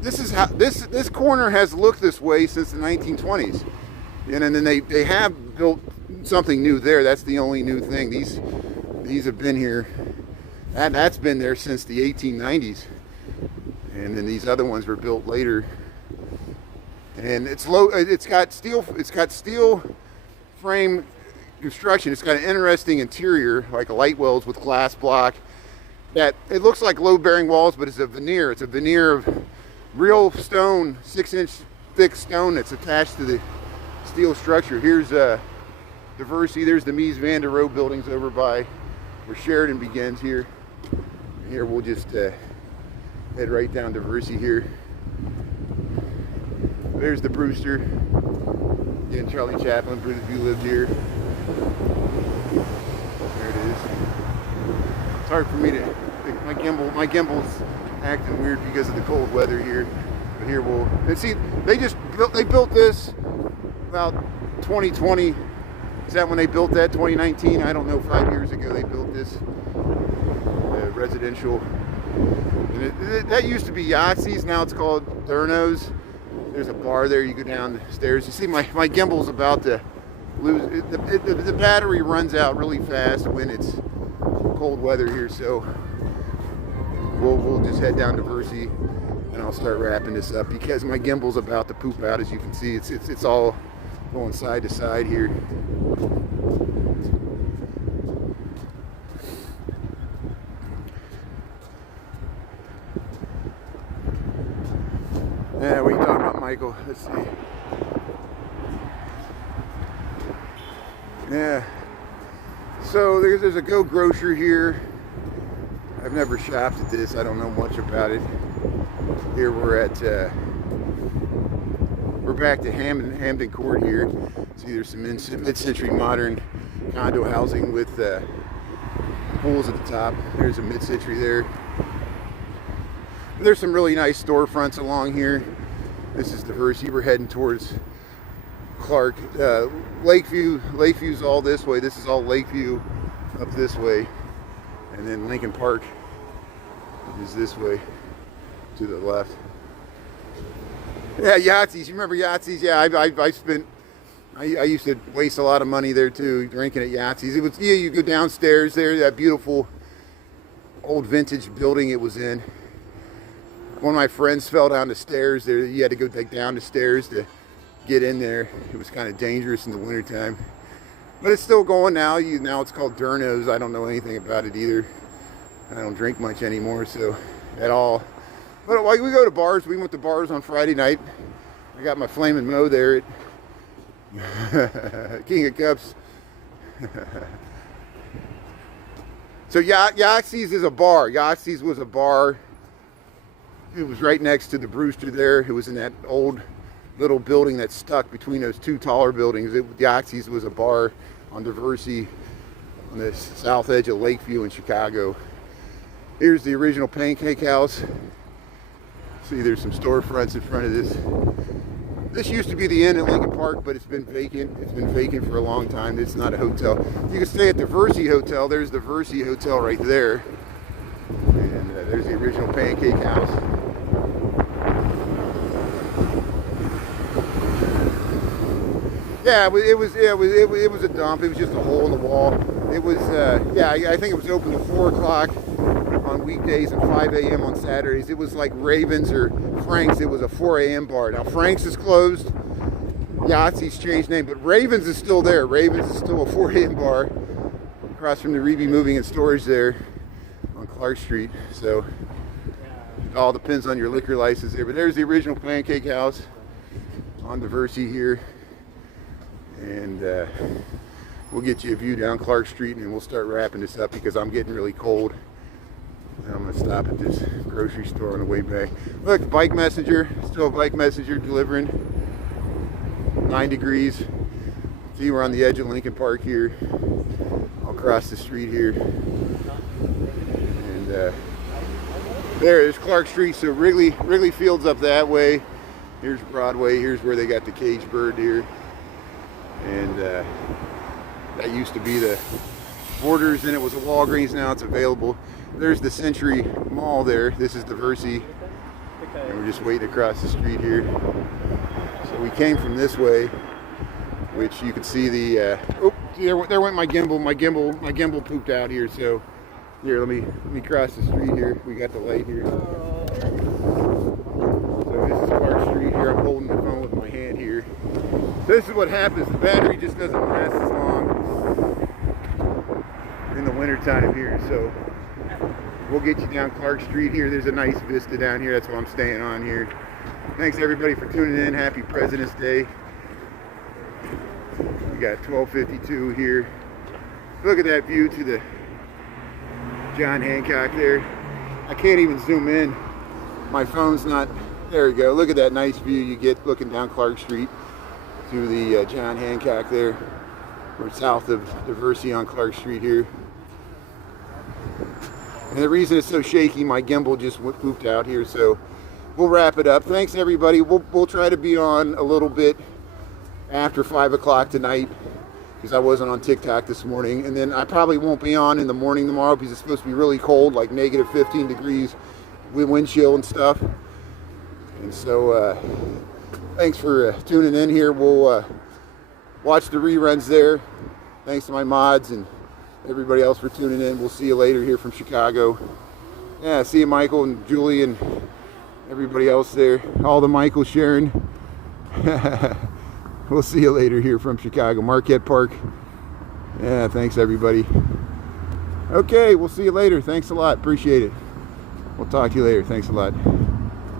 this is how this corner has looked this way since the 1920s. And then they have built something new there. That's the only new thing. These have been here. That's been there since the 1890s. And then these other ones were built later. And it's low. It's got steel frame construction. It's got an interesting interior, like a light wells with glass block. That it looks like load-bearing walls, but it's a veneer. It's a veneer of real stone, 6-inch thick stone that's attached to the steel structure. Here's Diversity. There's the Mies van der Rohe buildings over by where Sheridan begins here. Here we'll just head right down Diversity here. There's the Brewster. Again, Charlie Chaplin, Brewster lived here. There it is. It's hard for me to. My gimbal's acting weird because of the cold weather here. But here we'll. And see, they built this about 2020. Is that when they built that? 2019? I don't know. 5 years ago they built this residential. And that used to be Yahtzee's. Now it's called Durno's. There's a bar there. You go down the stairs. You see, my gimbal's about to lose. The battery runs out really fast when it's cold weather here. So we'll just head down Diversity, and I'll start wrapping this up because my gimbal's about to poop out. As you can see, it's all going side to side here. Yeah, what are you talking about, Michael? Let's see. Yeah. So there's a Go Grocer here. I've never shopped at this. I don't know much about it. Here we're back to Hampton Court here. See, there's some mid-century modern condo housing with pools at the top. There's a mid-century there. There's some really nice storefronts along here. This is Diversity. We're heading towards Clark. Lakeview. Lakeview's all this way. This is all Lakeview up this way. And then Lincoln Park is this way to the left. Yeah, Yahtzee's. You remember Yahtzee's? Yeah, I used to waste a lot of money there too, drinking at Yahtzee's. It was, yeah, you go downstairs there, that beautiful old vintage building it was in. One of my friends fell down the stairs there. You had to go down the stairs to get in there. It was kind of dangerous in the wintertime. But it's still going now. Now it's called Durno's. I don't know anything about it either. I don't drink much anymore, so at all. But like we go to bars. We went to bars on Friday night. I got my Flamin' Mo there at King of Cups. So Yahtzee's is a bar. Yahtzee's was a bar. It was right next to the Brewster there. It was in that old little building that's stuck between those two taller buildings. Yahtzee's was a bar on Diversity on the south edge of Lakeview in Chicago. Here's the original Pancake House. See, there's some storefronts in front of this. This used to be the inn at Lincoln Park, but it's been vacant. It's been vacant for a long time. It's not a hotel. You can stay at the Diversity Hotel. There's the Diversity Hotel right there. And there's the original Pancake House. Yeah, it was a dump. It was just a hole in the wall. It was, I think it was open at 4 o'clock on weekdays and 5 a.m. on Saturdays. It was like Ravens or Frank's. It was a 4 a.m. bar. Now Frank's is closed. Yahtzee's changed name, but Ravens is still there. Ravens is still a 4 a.m. bar across from the Reby Moving and Storage there on Clark Street. So it all depends on your liquor license there. But there's the original Pancake House on Diversity here. And we'll get you a view down Clark Street, and we'll start wrapping this up because I'm getting really cold. And I'm going to stop at this grocery store on the way back. Look, Bike Messenger, still a Bike Messenger delivering. 9 degrees. See, we're on the edge of Lincoln Park here. I'll cross the street here. And there's Clark Street. So Wrigley Field's up that way. Here's Broadway. Here's where they got the cage bird here. And that used to be the Borders, and it was a Walgreens. Now it's available. There's the Century Mall there. This is Diversey, and we're just waiting across the street here. So we came from this way, which you can see the oh, there went my gimbal. My gimbal pooped out here. So here, let me cross the street here. We got the light here. So this is Clark Street here. I'm holding the phone with my hand here. So this is what happens. The battery just doesn't last as long in the winter time here. So we'll get you down Clark Street here. There's a nice vista down here. That's why I'm staying on here. Thanks everybody for tuning in. Happy President's Day. We got 1252 here. Look at that view to the John Hancock there. I can't even zoom in. My phone's not. There we go. Look at that nice view you get looking down Clark Street to the John Hancock there. We're south of Diversey on Clark Street here. And the reason it's so shaky, my gimbal just pooped out here. So we'll wrap it up. Thanks everybody. We'll try to be on a little bit after 5 o'clock tonight, because I wasn't on TikTok this morning. And then I probably won't be on in the morning tomorrow, because it's supposed to be really cold, like negative 15 degrees with wind chill and stuff. And so thanks for tuning in here. We'll watch the reruns there. Thanks to my mods and everybody else for tuning in. We'll see you later here from Chicago. Yeah, see you, Michael and Julie and everybody else there. All the Michael Sharon. We'll see you later here from Chicago, Marquette Park. Yeah, thanks everybody. Okay, we'll see you later. Thanks a lot. Appreciate it. We'll talk to you later. Thanks a lot.